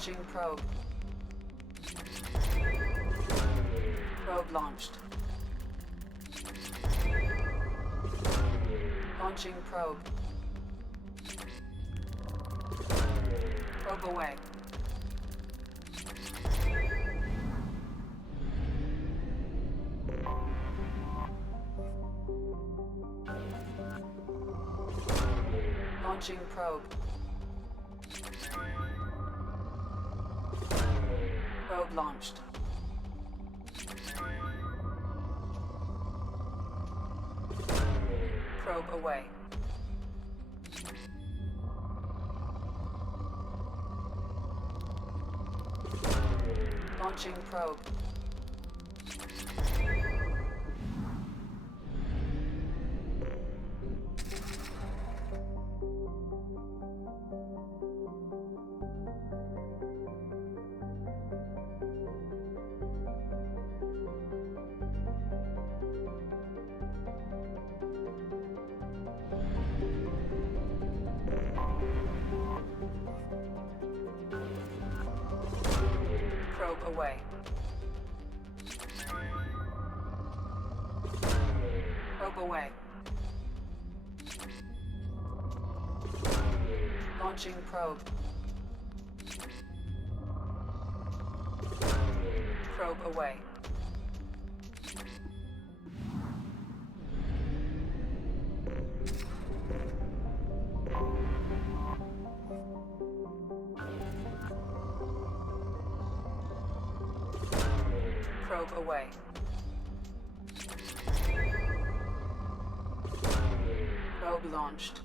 Launching probe. Probe launched. Launching probe. Probe away. Launching probe. Probe launched. Probe away. Launching probe. Probe away. Probe away. Launching probe. Probe away. Probe away. Probe launched.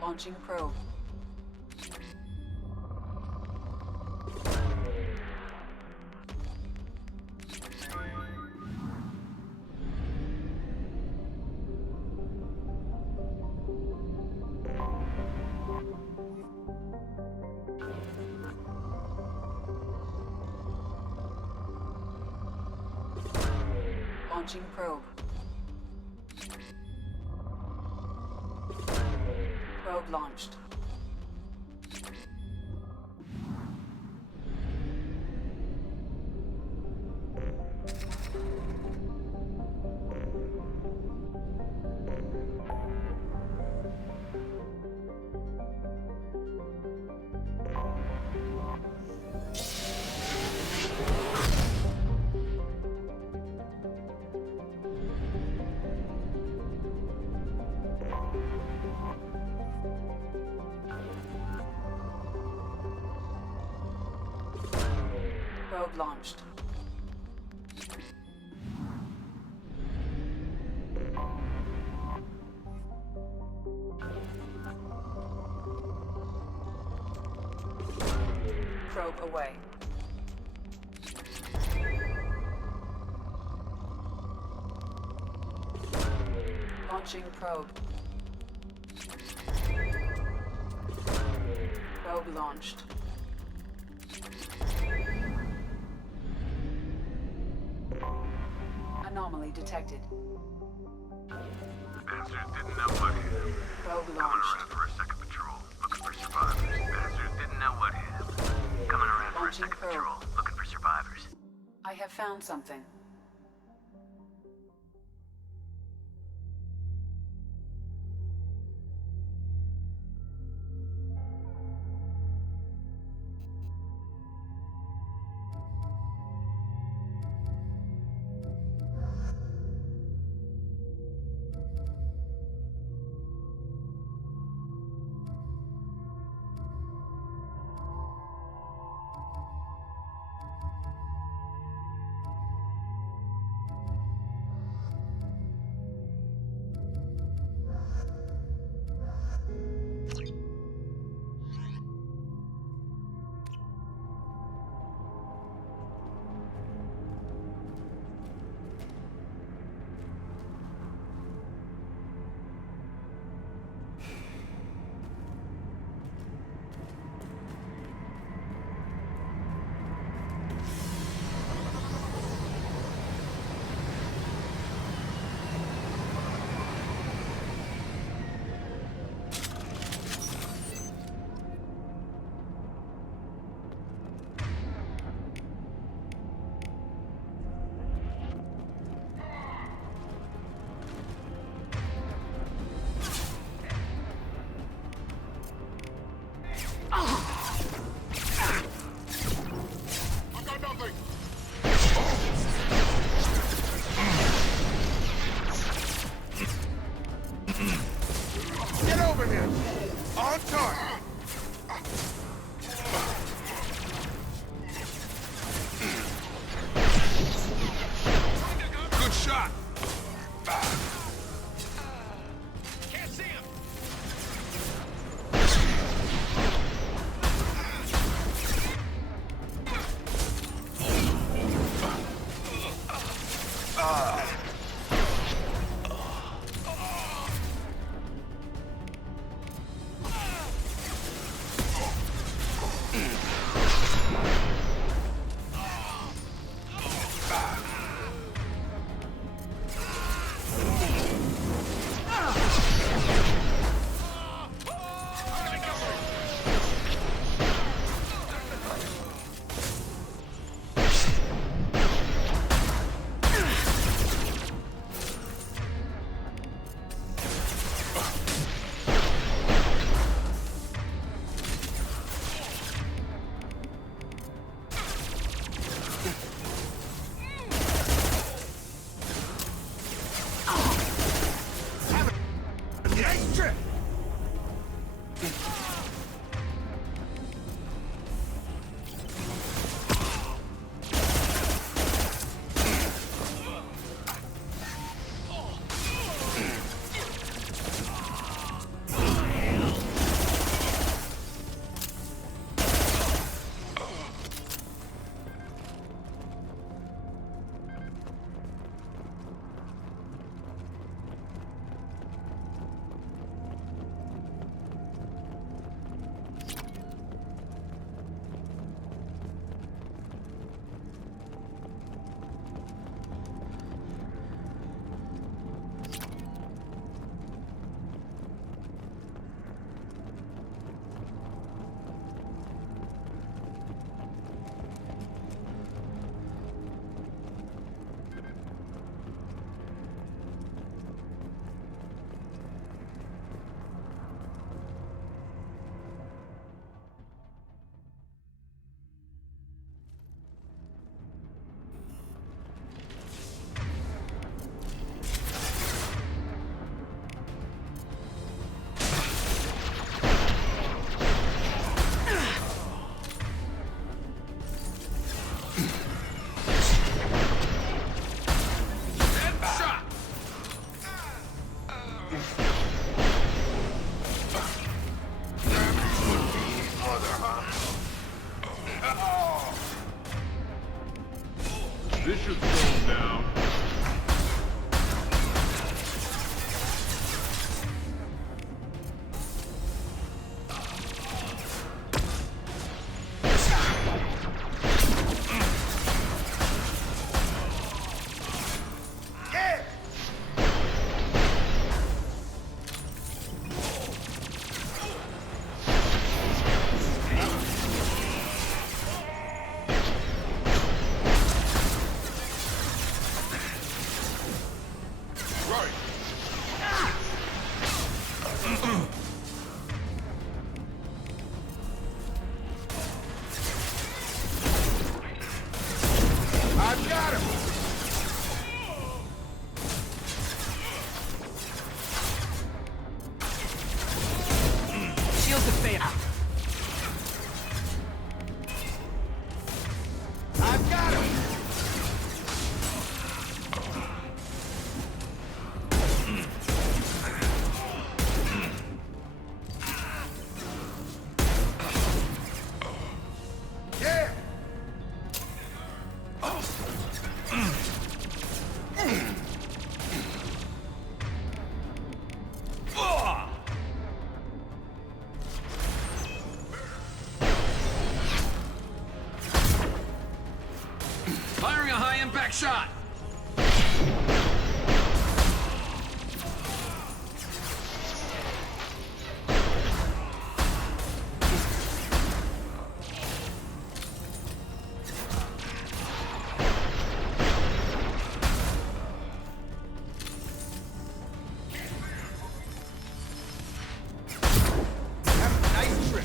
Launching probe. Launching probe. Probe launched. Probe launched. Probe away. Launching probe. Probe launched. Anomaly detected. Bastards didn't know what hit him. Probe Coming launched. around for a second patrol, looking for survivors. Bastards didn't know what hit him. Coming around for a Launching second probe. patrol, looking for survivors. I have found something. shot! Can't see him! Nice trip! This should slow him down. I've got him! Shields have failed. I've got him! Yeah! Firing a high-impact shot! Nice trick!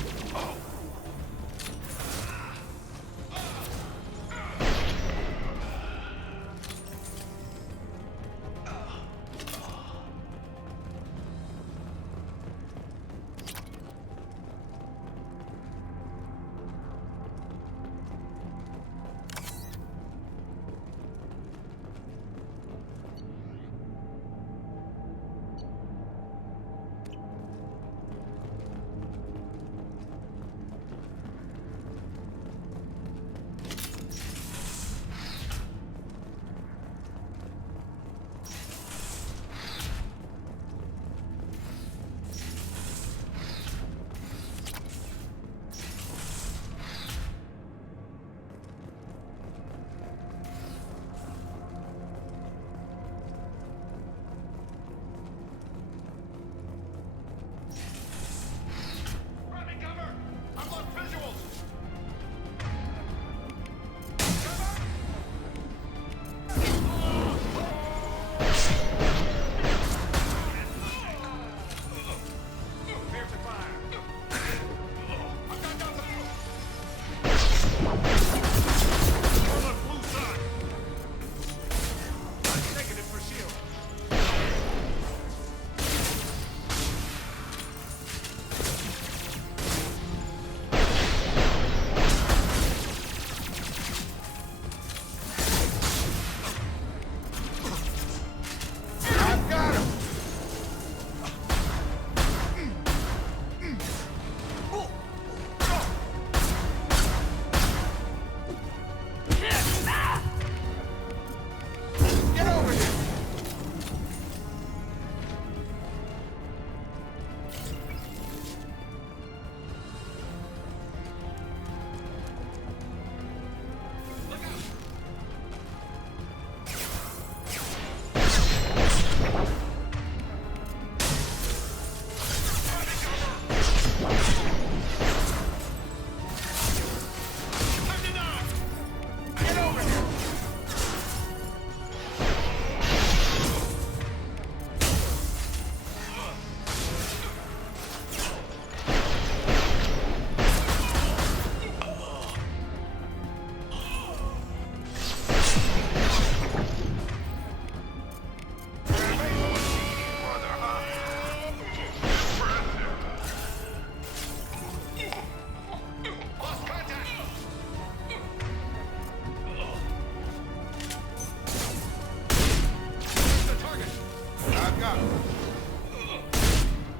out.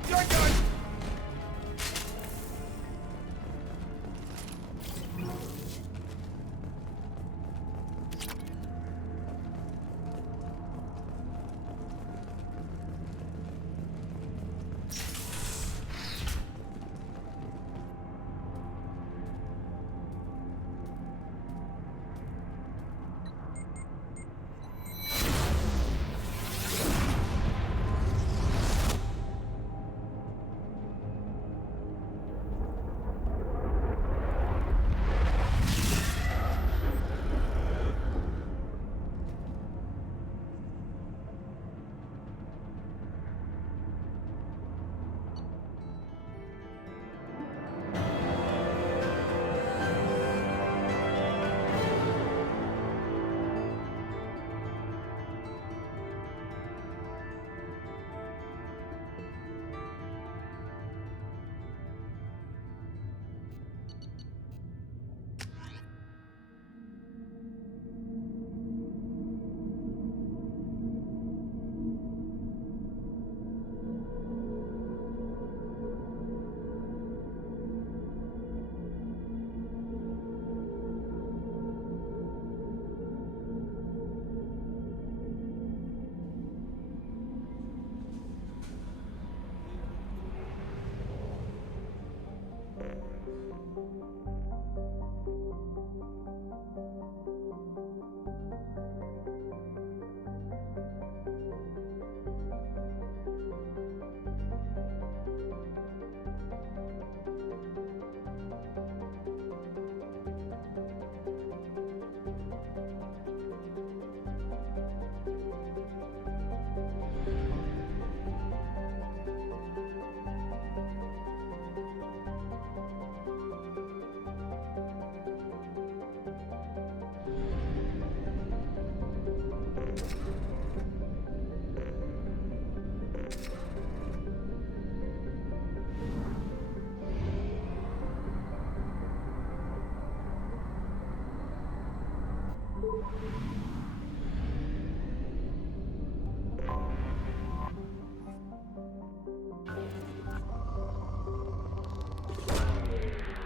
You're done.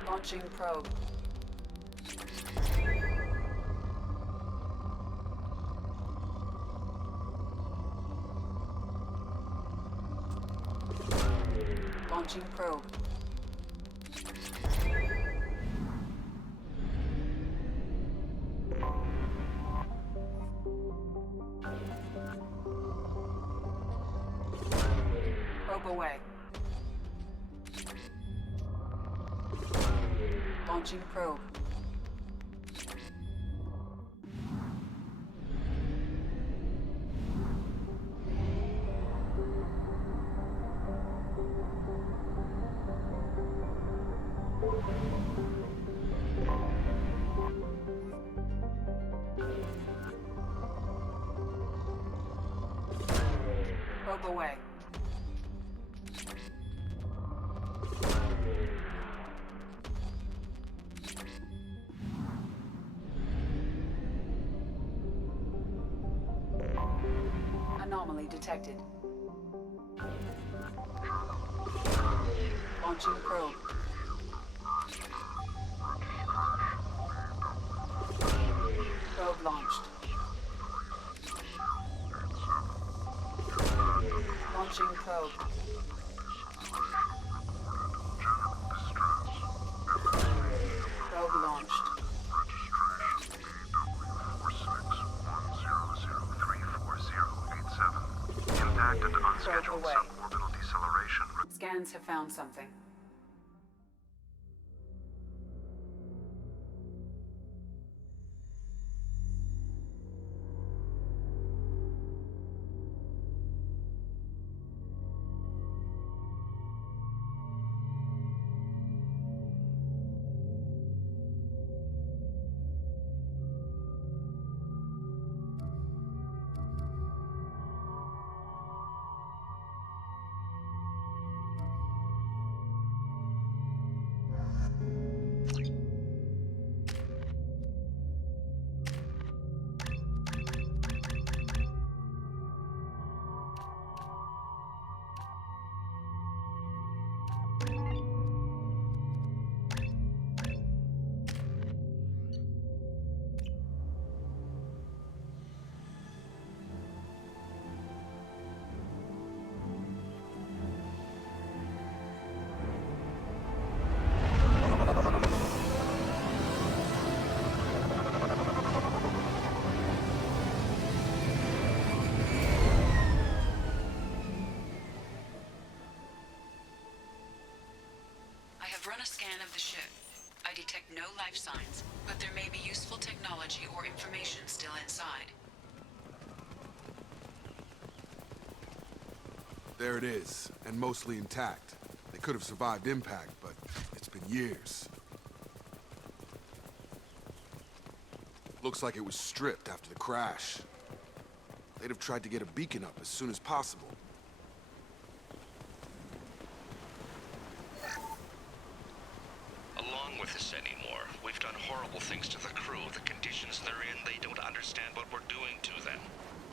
Launching probe. Launching probe. Probe away. Launching probe. Probe away. Anomaly detected. Launching probe. Probe launched. Launching probe. Probe launched. Impact and Probe unscheduled away. suborbital deceleration. Scans have found something. run a scan of the ship. I detect no life signs, but there may be useful technology or information still inside. There it is, and mostly intact. They could have survived impact, but it's been years. Looks like it was stripped after the crash. They'd have tried to get a beacon up as soon as possible. Along with this anymore. We've done horrible things to the crew. The conditions they're in, they don't understand what we're doing to them.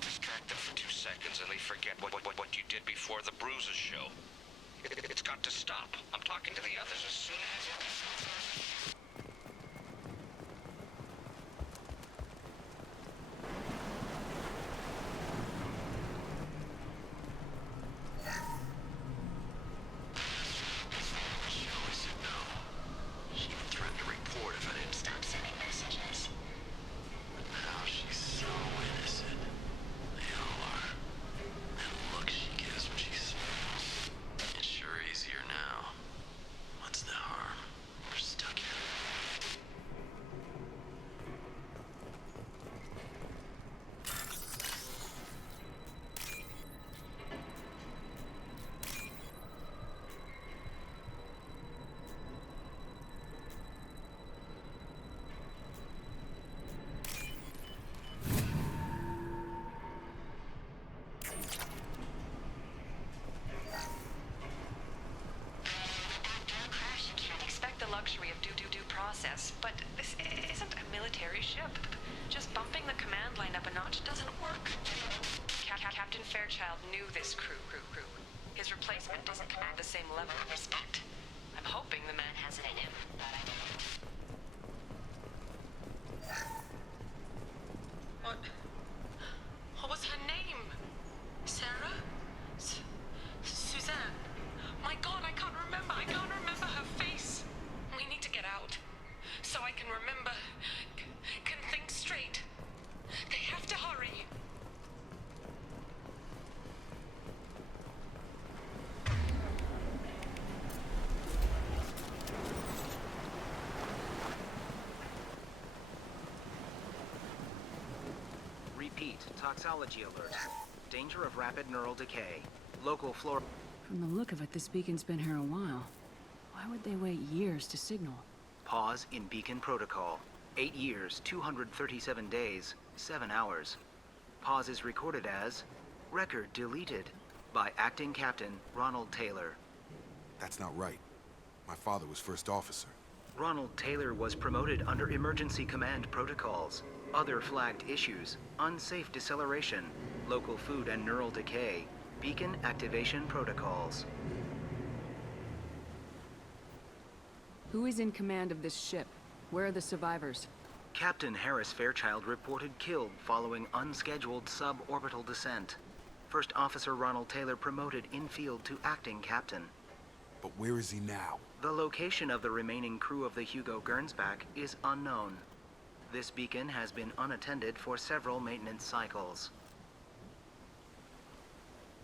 Distract them for 2 seconds and they forget what you did before the bruises show. It's got to stop. I'm talking to the others as soon as... Luxury of due process, but this isn't a military ship. Just bumping the command line up a notch doesn't work. Captain Fairchild knew this crew. His replacement doesn't command the same level of respect. I'm hoping the man has it in him. What was her name? Sarah? Suzanne? My God, I can't remember. I can't remember her face. We need to get out, so I can remember, can think straight. They have to hurry. Repeat, toxology alert. Danger of rapid neural decay. Local flora... From the look of it, this beacon's been here a while. Why would they wait years to signal? Pause in beacon protocol. 8 years, 237 days, 7 hours. Pause is recorded as... Record deleted by Acting Captain Ronald Taylor. That's not right. My father was first officer. Ronald Taylor was promoted under emergency command protocols. Other flagged issues: unsafe deceleration, local food and neural decay, beacon activation protocols. Who is in command of this ship? Where are the survivors? Captain Harris Fairchild reported killed following unscheduled suborbital descent. First Officer Ronald Taylor promoted in-field to acting captain. But where is he now? The location of the remaining crew of the Hugo Gernsback is unknown. This beacon has been unattended for several maintenance cycles.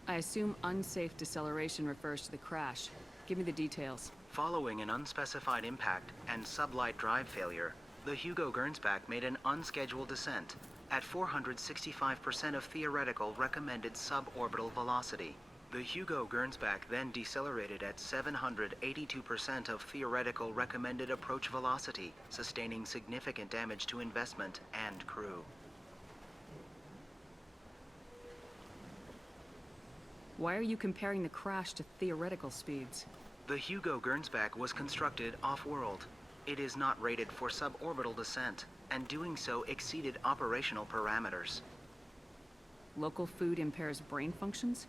I assume unsafe deceleration refers to the crash. Give me the details. Following an unspecified impact and sublight drive failure, the Hugo Gernsback made an unscheduled descent at 465% of theoretical recommended suborbital velocity. The Hugo Gernsback then decelerated at 782% of theoretical recommended approach velocity, sustaining significant damage to investment and crew. Why are you comparing the crash to theoretical speeds? The Hugo Gernsback was constructed off-world. It is not rated for suborbital descent, and doing so exceeded operational parameters. Local food impairs brain functions?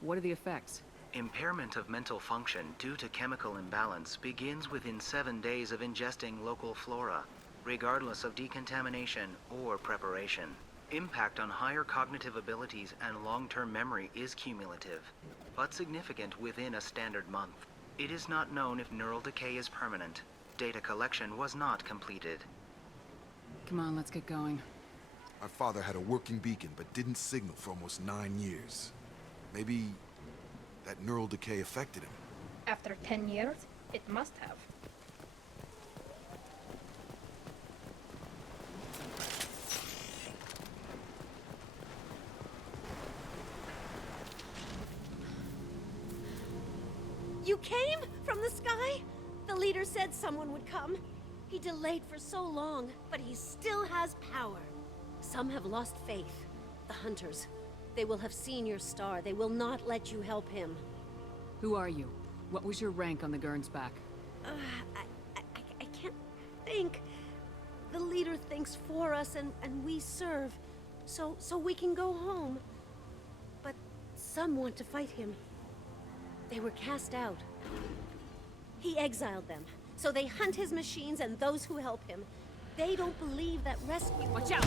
What are the effects? Impairment of mental function due to chemical imbalance begins within 7 days of ingesting local flora, regardless of decontamination or preparation. Impact on higher cognitive abilities and long-term memory is cumulative, but significant within a standard month. It is not known if neural decay is permanent. Data collection was not completed. Come on, let's get going. My father had a working beacon, but didn't signal for almost 9 years. Maybe that neural decay affected him. After 10 years, It must have. You came from the sky? The leader said someone would come. He delayed for so long, but he still has power. Some have lost faith. The hunters. They will have seen your star. They will not let you help him. Who are you? What was your rank on the Gurn's back? I can't think. The leader thinks for us and we serve. So we can go home. But some want to fight him. They were cast out. He exiled them. So they hunt his machines and those who help him. They don't believe that rescue... Watch out!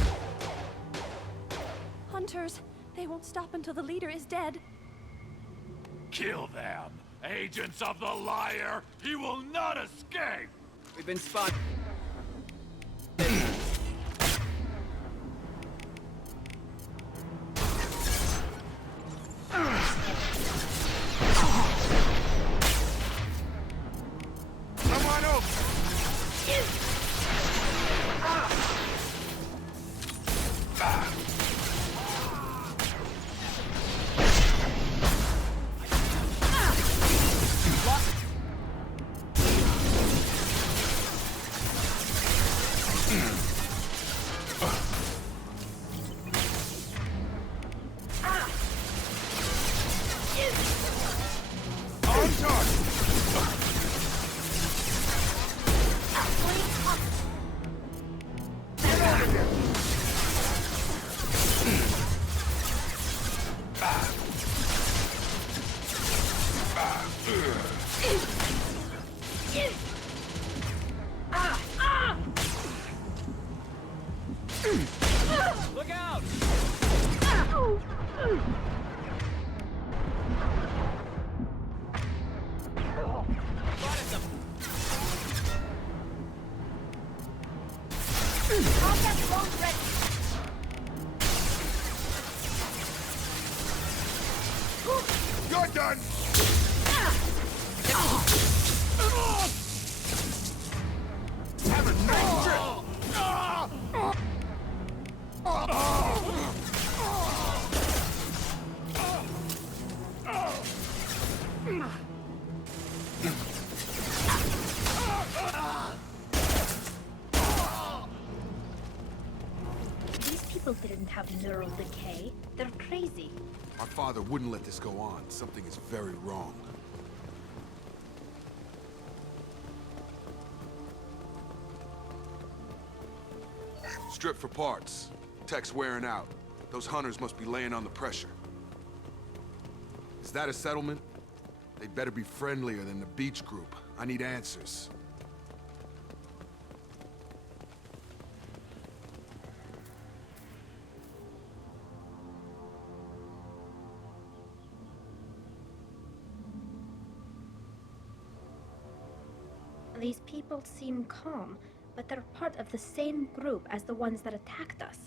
Hunters, they won't stop until the leader is dead. Kill them! Agents of the liar! He will not escape! We've been spotted. Look out! You're done! Have a nice trip! These people didn't have neural decay. They're crazy. My father wouldn't let this go on. Something is very wrong. Strip for parts. Tech's wearing out. Those hunters must be laying on the pressure. Is that a settlement? They'd better be friendlier than the beach group. I need answers. These people seem calm, but they're part of the same group as the ones that attacked us.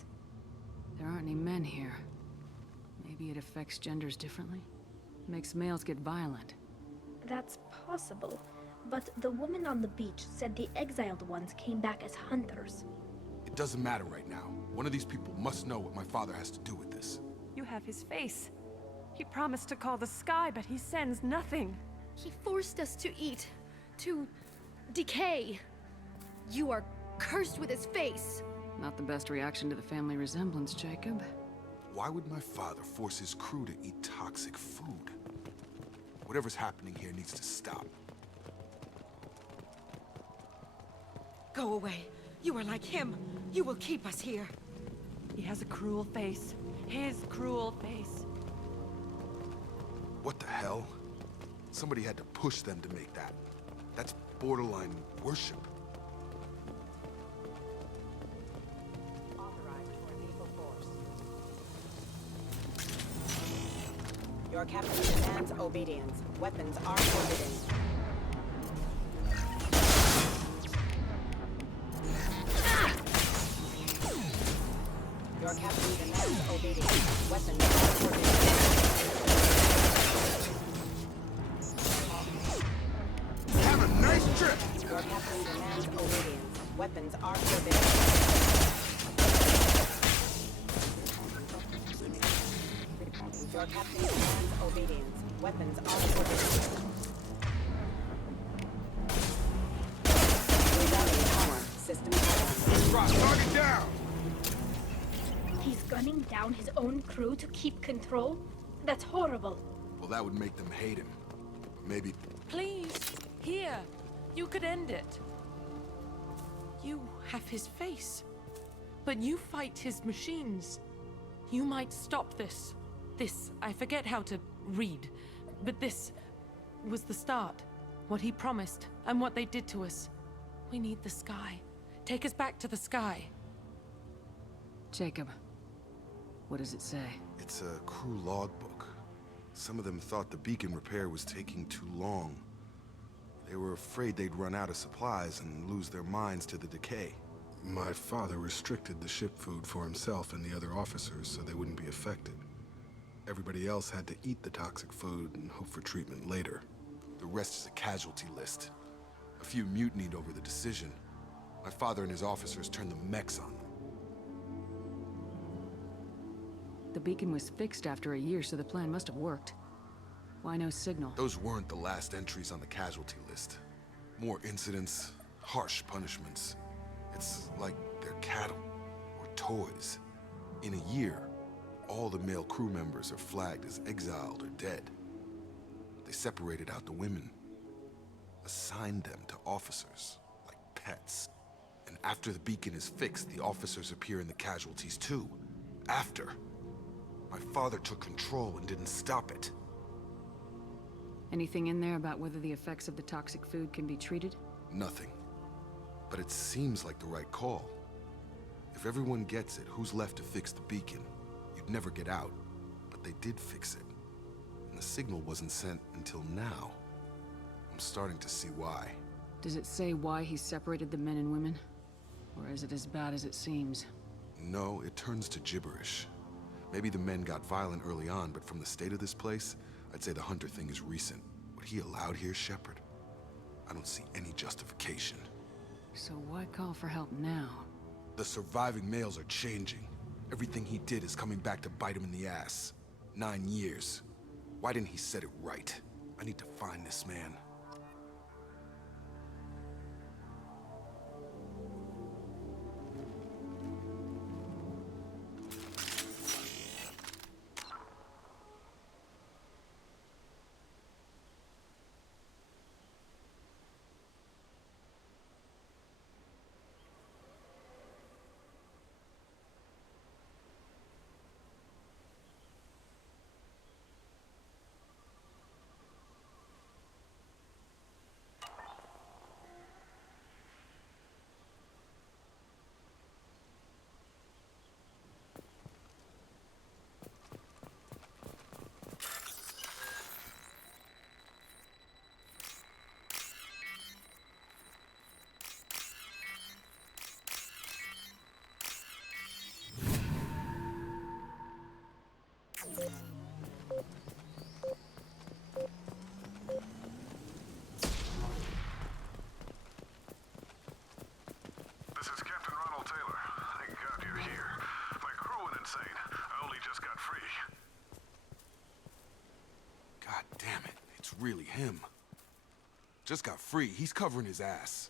There aren't any men here. Maybe it affects genders differently? Makes males get violent. That's possible, but the woman on the beach said the exiled ones came back as hunters. It doesn't matter right now. One of these people must know what my father has to do with this. You have his face. He promised to call the sky, but he sends nothing. He forced us to eat, to decay. You are cursed with his face. Not the best reaction to the family resemblance, Jacob. Why would my father force his crew to eat toxic food? Whatever's happening here needs to stop. Go away. You are like him. You will keep us here. He has a cruel face. His cruel face. What the hell? Somebody had to push them to make that. That's borderline worship. Your captain demands obedience. Weapons are forbidden. Your captain demands obedience. Weapons are forbidden. Have a nice Your captain demands obedience. Weapons are forbidden. Rebellion armor system down. Drop, target down! He's gunning down his own crew to keep control? That's horrible. Well, that would make them hate him. But maybe... Please, here. You could end it. You have his face. But you fight his machines. You might stop this. This, I forget how to read. But this was the start. What he promised, and what they did to us. We need the sky. Take us back to the sky. Jacob, what does it say? It's a crew logbook. Some of them thought the beacon repair was taking too long. They were afraid they'd run out of supplies and lose their minds to the decay. My father restricted the ship food for himself and the other officers so they wouldn't be affected. Everybody else had to eat the toxic food and hope for treatment later. The rest is a casualty list. A few mutinied over the decision. My father and his officers turned the mechs on them. The beacon was fixed after a year, so the plan must have worked. Why no signal? Those weren't the last entries on the casualty list. More incidents, harsh punishments. It's like they're cattle, or toys. In a year, all the male crew members are flagged as exiled or dead. They separated out the women, assigned them to officers, like pets. And after the beacon is fixed, the officers appear in the casualties too. After. My father took control and didn't stop it. Anything in there about whether the effects of the toxic food can be treated? Nothing. But it seems like the right call. If everyone gets it, who's left to fix the beacon? You'd never get out. But they did fix it. And the signal wasn't sent until now. I'm starting to see why. Does it say why he separated the men and women? Or is it as bad as it seems? No, it turns to gibberish. Maybe the men got violent early on, but from the state of this place, I'd say the Hunter thing is recent. What he allowed here, Shepard? I don't see any justification. So why call for help now? The surviving males are changing. Everything he did is coming back to bite him in the ass. 9 years. Why didn't he set it right? I need to find this man. This is Captain Ronald Taylor. Thank God you're here. My crew went insane. I only just got free. God damn it, it's really him. Just got free, he's covering his ass.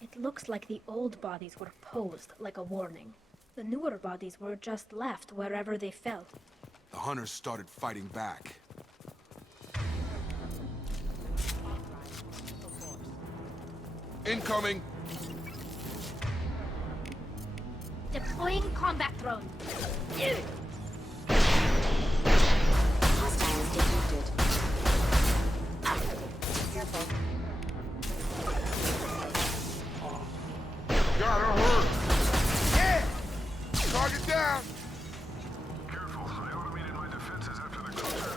It looks like the old bodies were posed like a warning. The newer bodies were just left wherever they fell. The Hunters started fighting back. Incoming! Deploying combat drone. Hostiles detected. Careful. Got her hurt! Yeah! Target down! Careful, I automated my defenses after the closure.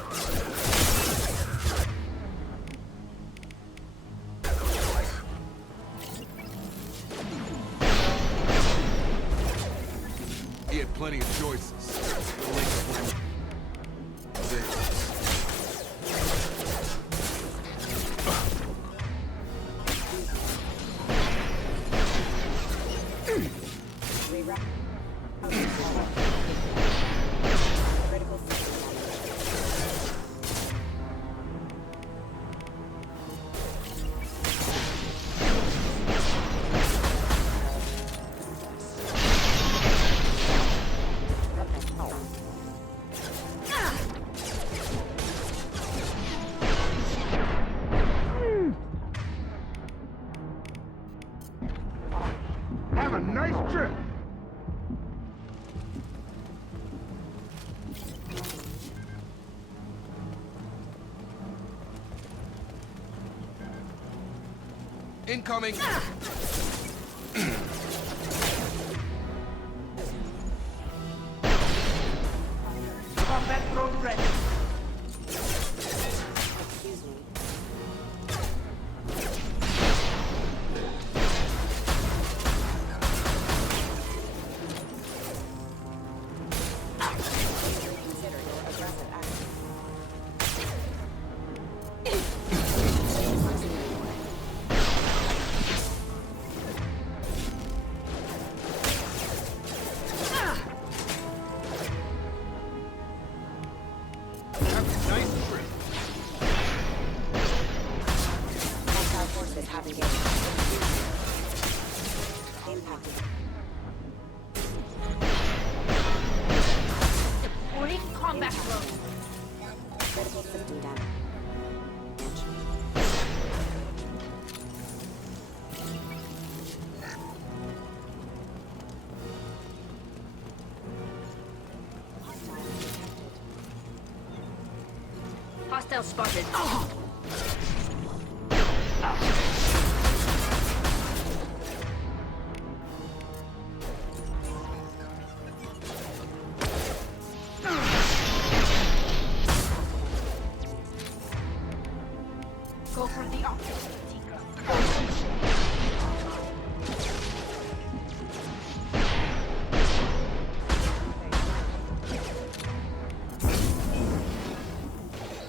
He had plenty of choices. Critical Incoming! Combat drone ready. Excuse me. Consider your aggressive action. Nice trip. Hostile forces have engaged. Impacted. Supporting combat drone. Critical system damage. Hostile spotted. Go for the optics, Tika.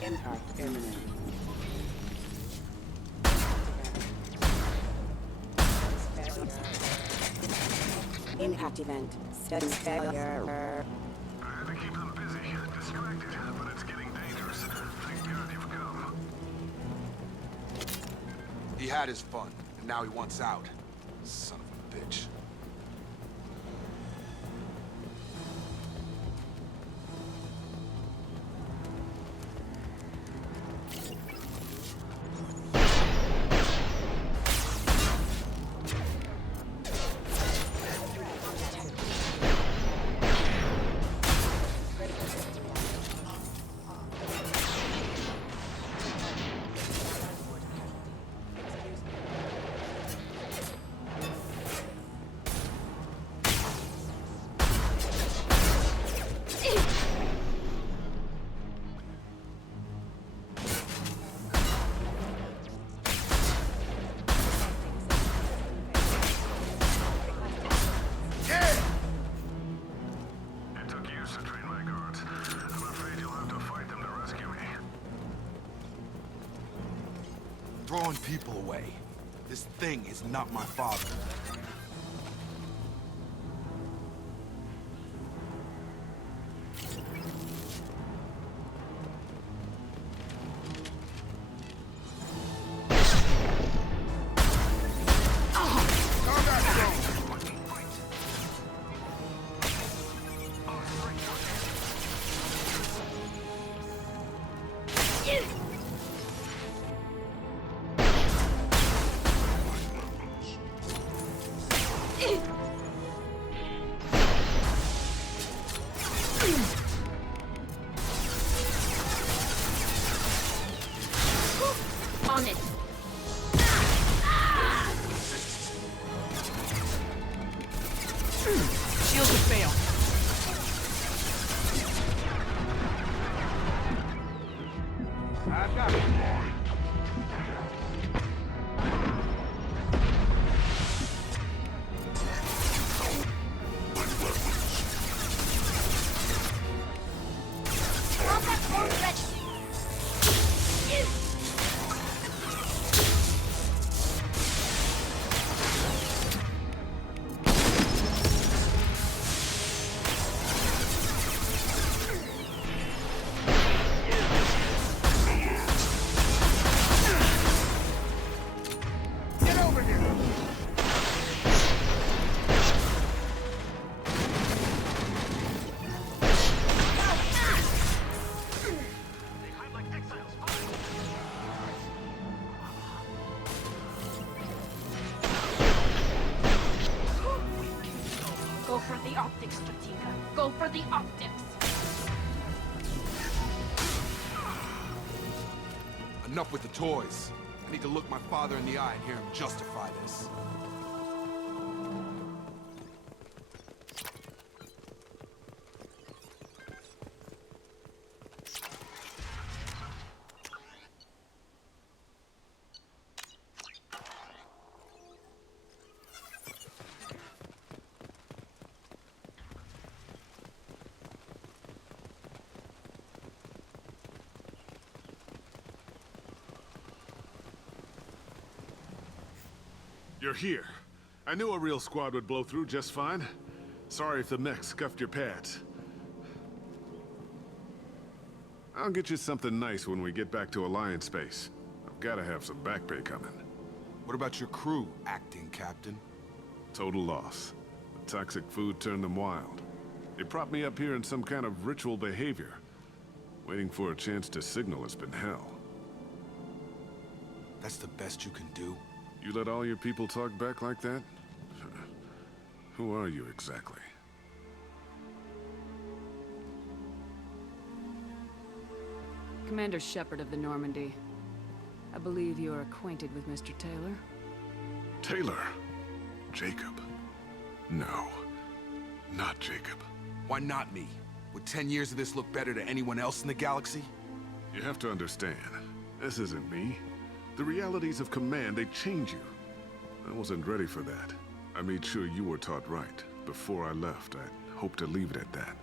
Impact imminent. Impact event. Status failure. I had to keep them busy, distracted, but it's getting dangerous. Thank God you've come. He had his fun, and now he wants out. Son of a bitch. It took years to train my guards. I'm afraid you'll have to fight them to rescue me. Throwing people away. This thing is not my father. On it. Shields have failed. I've got it. Combat drone ready. Get over here! Go for the optics, Strategica. Go for the optics. Enough with the toys. I need to look my father in the eye and hear him justify this. You're here. I knew a real squad would blow through just fine. Sorry if the mech scuffed your pads. I'll get you something nice when we get back to Alliance space. I've gotta have some back pay coming. What about your crew, acting captain? Total loss. The toxic food turned them wild. They propped me up here in some kind of ritual behavior. Waiting for a chance to signal has been hell. That's the best you can do? You let all your people talk back like that? Who are you exactly? Commander Shepard of the Normandy. I believe you are acquainted with Mr. Taylor. Taylor? Jacob? No. Not Jacob. Why not me? Would 10 years of this look better to anyone else in the galaxy? You have to understand, this isn't me. The realities of command, they change you. I wasn't ready for that. I made sure you were taught right. Before I left, I hoped to leave it at that.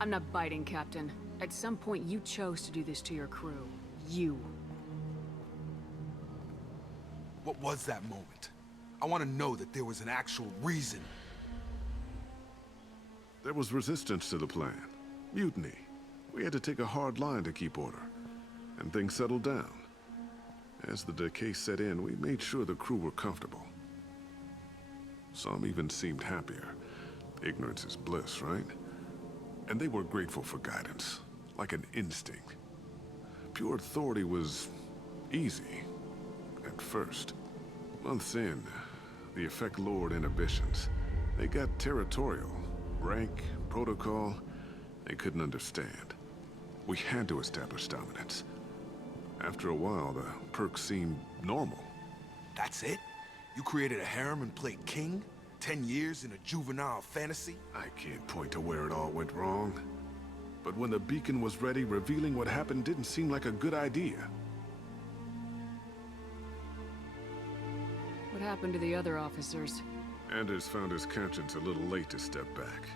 I'm not biting, Captain. At some point, you chose to do this to your crew. You. What was that moment? I want to know that there was an actual reason. There was resistance to the plan. Mutiny. We had to take a hard line to keep order. And things settled down. As the decay set in, we made sure the crew were comfortable. Some even seemed happier. Ignorance is bliss, right? And they were grateful for guidance, like an instinct. Pure authority was easy, at first. Months in, the effect lowered inhibitions. They got territorial. Rank, protocol, they couldn't understand. We had to establish dominance. After a while, the perks seemed normal. That's it? You created a harem and played king? 10 years in a juvenile fantasy? I can't point to where it all went wrong. But when the beacon was ready, revealing what happened didn't seem like a good idea. What happened to the other officers? Anders found his conscience a little late to step back.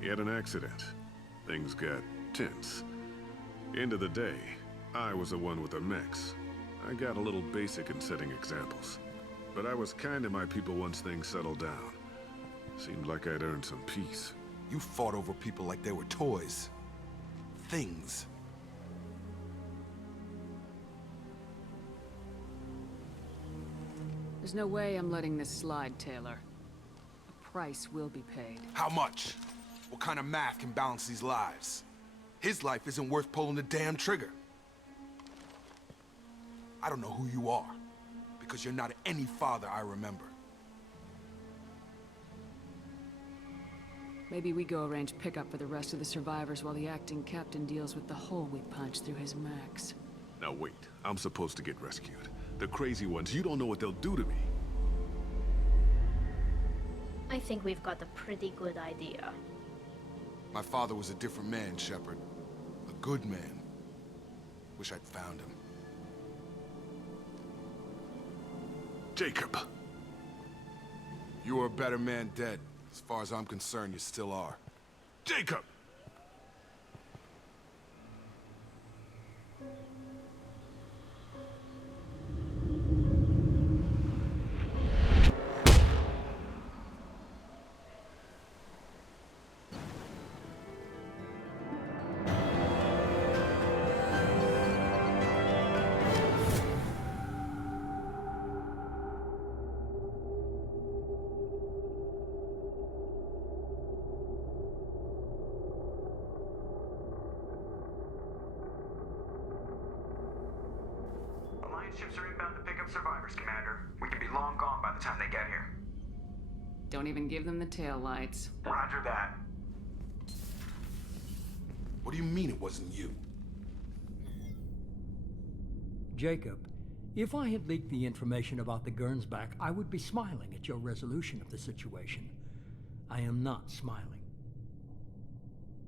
He had an accident. Things got tense. End of the day, I was the one with the mechs. I got a little basic in setting examples. But I was kind to my people once things settled down. Seemed like I'd earned some peace. You fought over people like they were toys. Things. There's no way I'm letting this slide, Taylor. A price will be paid. How much? What kind of math can balance these lives? His life isn't worth pulling the damn trigger. I don't know who you are, because you're not any father I remember. Maybe we go arrange pickup for the rest of the survivors while the acting captain deals with the hole we punched through his max. Now wait, I'm supposed to get rescued. The crazy ones, you don't know what they'll do to me. I think we've got a pretty good idea. My father was a different man, Shepard. A good man. Wish I'd found him. Jacob! You were a better man dead. As far as I'm concerned, you still are. Jacob! Ships are inbound to pick up survivors, Commander. We could be long gone by the time they get here. Don't even give them the tail lights. Roger that. What do you mean it wasn't you? Jacob, if I had leaked the information about the Gernsback, I would be smiling at your resolution of the situation. I am not smiling.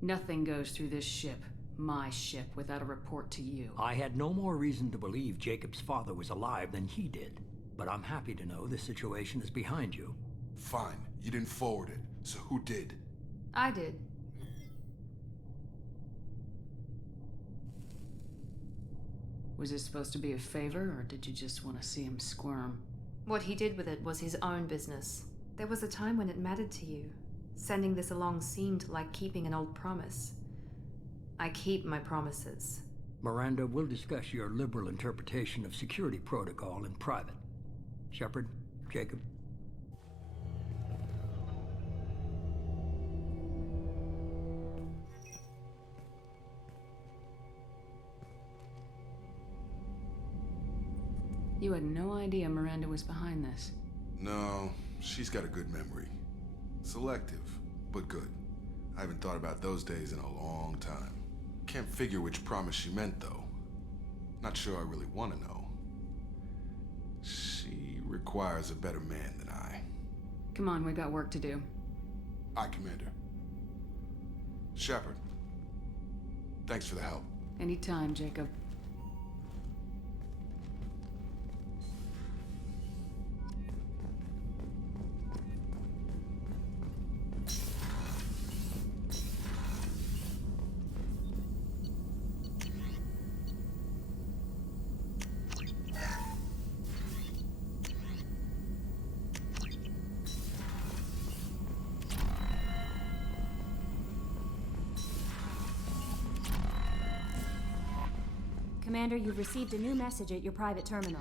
Nothing goes through this ship, my ship, without a report to you. I had no more reason to believe Jacob's father was alive than he did. But I'm happy to know the situation is behind you. Fine. You didn't forward it, so who did? I did. Was it supposed to be a favor, or did you just want to see him squirm? What he did with it was his own business. There was a time when it mattered to you. Sending this along seemed like keeping an old promise. I keep my promises. Miranda, we'll discuss your liberal interpretation of security protocol in private. Shepard, Jacob. You had no idea Miranda was behind this. No, she's got a good memory. Selective, but good. I haven't thought about those days in a long time. Can't figure which promise she meant, though. Not sure I really want to know. She requires a better man than I. Come on, we got work to do. Aye, Commander. Shepard. Thanks for the help. Anytime, Jacob. Commander, you've received a new message at your private terminal.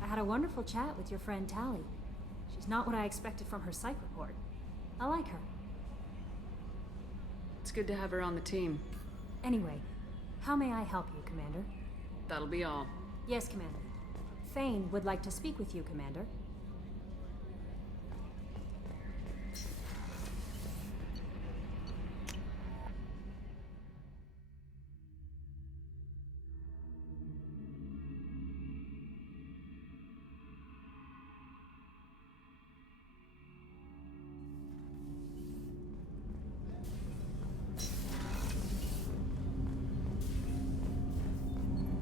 I had a wonderful chat with your friend Tally. She's not what I expected from her psych report. I like her. It's good to have her on the team. Anyway, how may I help you, Commander? That'll be all. Yes, Commander. Thane would like to speak with you, Commander.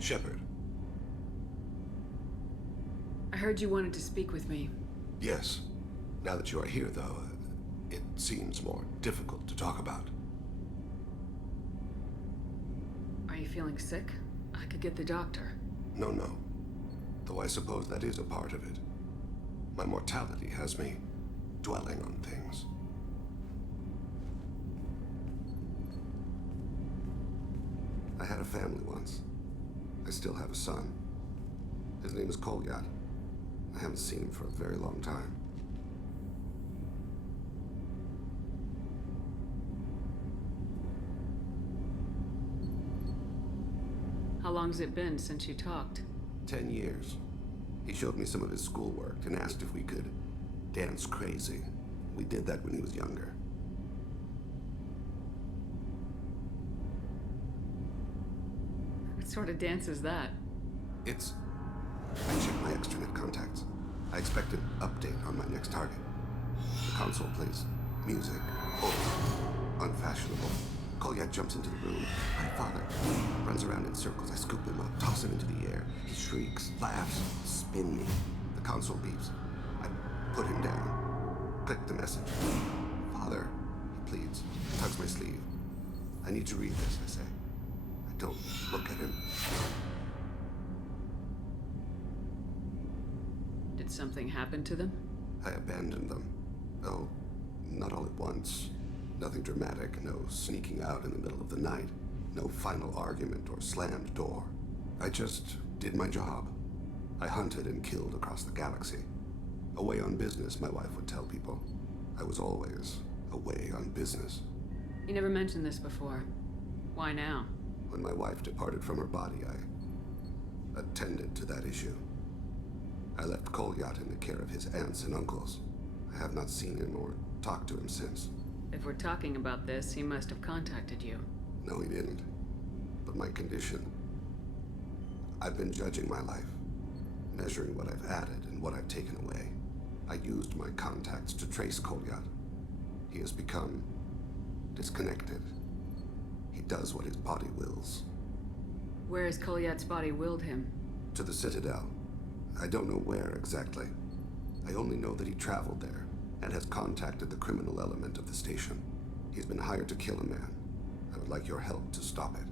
Shepard. I heard you wanted to speak with me. Yes. Now that you are here, though, it seems more difficult to talk about. Are you feeling sick? I could get the doctor. No. Though I suppose that is a part of it. My mortality has me dwelling on things. I had a family once. I still have a son. His name is Kolyat. I haven't seen him for a very long time. How long's it been since you talked? 10 years. He showed me some of his schoolwork and asked if we could dance crazy. We did that when he was younger. What sort of dance is that? It's... I checked my extranet contacts. I expect an update on my next target. The console plays music. Old. Unfashionable. Kolyat jumps into the room. My father runs around in circles. I scoop him up, toss him into the air. He shrieks, laughs, spin me. The console beeps. I put him down. Click the message. Father, he pleads. Tugs my sleeve. I need to read this, I say. I Don't look at him. Did something happen to them? I abandoned them. Oh, not all at once. Nothing dramatic, no sneaking out in the middle of the night, no final argument or slammed door. I just did my job. I hunted and killed across the galaxy. Away on business, my wife would tell people. I was always away on business. You never mentioned this before. Why now? When my wife departed from her body, I attended to that issue. I left Kolyat in the care of his aunts and uncles. I have not seen him or talked to him since. If we're talking about this, he must have contacted you. No, he didn't. But my condition... I've been judging my life, measuring what I've added and what I've taken away. I used my contacts to trace Kolyat. He has become disconnected. He does what his body wills. Where has Kolyat's body willed him? To the Citadel. I don't know where exactly. I only know that he traveled there and has contacted the criminal element of the station. He's been hired to kill a man. I would like your help to stop it.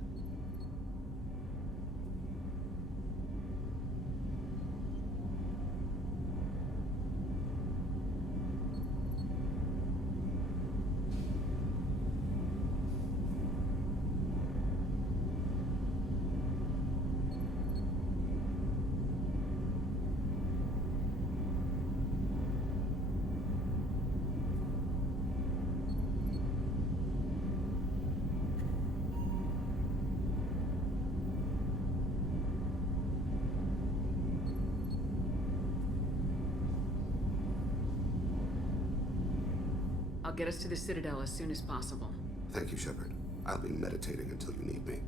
I'll get us to the Citadel as soon as possible. Thank you, Shepard. I'll be meditating until you need me.